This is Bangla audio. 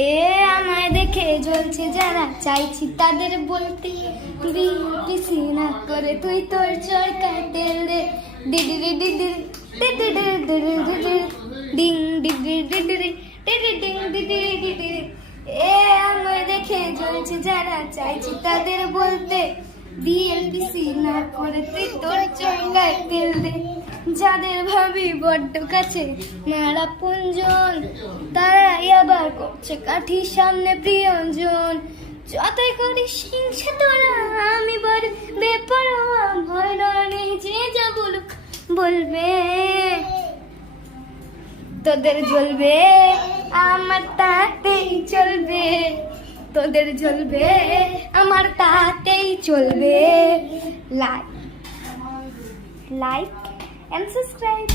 এ আমায় দেখে জ্বলছে যারা, চাইছি তাদের বলতে পিসি না করে তুই তোর চরকায় তেল দে। ডিডিরি ডিডিরি ডিডিরি ডিডিরি ডিং ডিডিরি ডিডিরি ডিডিরি ডিং ডিডিরি ডিডিরি। এ আমায় দেখে জ্বলছে যারা, চাইছি তাদের বলতে বিএলপিসি না করে তুই তোর চরকায় তেল দে। যাদের ভাবি বড্ড কাছে মারা পুঞ্জন, তারাই আবার করছে কাঠির সামনে প্রিয়জন। যতই করিস হিংসা তোরা, আমি বড় বেপরোয়া, ভয় ডর নেই যে যা বলুক বলবে। তোদের জ্বলবে আমার তাতেই চলবে, তোদের জ্বলবে আমার তাতেই চলবে। Like and subscribe.